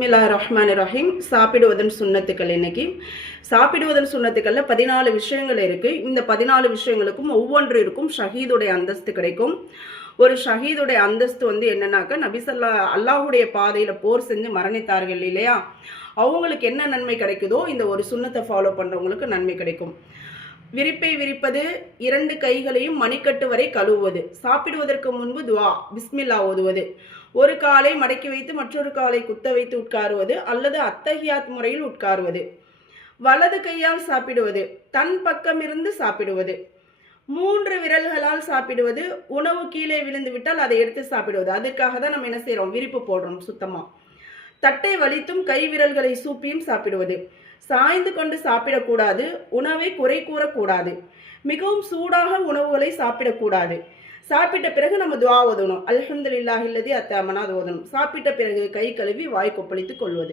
பிஸ்மில்லாஹிர்ரஹ்மானிர்ரஹீம். சாப்பிடுவதன் சுன்னத்துக்கள். இன்னைக்கு சாப்பிடுவதன் சுன்னத்துக்கள்ல 14 விஷயங்கள் இருக்கு. இந்த 14 விஷயங்களுக்கும் ஒவ்வொன்று இருக்கும் ஷஹீதுடைய அந்தஸ்து கிடைக்கும். ஒரு ஷஹீதுடைய அந்தஸ்து என்னன்னாக்கா, நபிசல்லா அல்லாஹுடைய பாதையில போர் செஞ்சு மரணித்தார்கள் இல்லையா, அவங்களுக்கு என்ன நன்மை கிடைக்குதோ இந்த ஒரு சுன்னத்தை ஃபாலோ பண்றவங்களுக்கு நன்மை கிடைக்கும். விரிப்பை விரிப்பது, 2 கைகளையும் மணிக்கட்டு வரை கழுவுவது, சாப்பிடுவதற்கு முன்பு துவா பிஸ்மில்லா ஓதுவது, ஒரு காலை மடக்கி வைத்து மற்றொரு காலை குத்த வைத்து உட்காருவது அல்லது அத்தஹியாத் முறையில் உட்காருவது, வலது கையால் சாப்பிடுவது, தன் பக்கமிருந்து சாப்பிடுவது, 3 விரல்களால் சாப்பிடுவது, உணவு கீழே விழுந்து விட்டால் அதை எடுத்து சாப்பிடுவது. அதுக்காக தான் நம்ம என்ன செய்யறோம், விரிப்பு போடுறோம். சுத்தமா தட்டை வலித்தும் கை விரல்களை சூப்பியும் சாப்பிடுவது, சாய்ந்து கொண்டு சாப்பிடக்கூடாது, உணவை குறை கூறக்கூடாது, மிகவும் சூடாக உணவுகளை சாப்பிடக்கூடாது. சாப்பிட்ட பிறகு நம்ம துவா ஓதணும், அல்ஹம்துலில்லாஹில்லதி அத்தாமனா ஓதணும். சாப்பிட்ட பிறகு கை கழுவி வாய் கொப்பளித்துக் கொள்வது.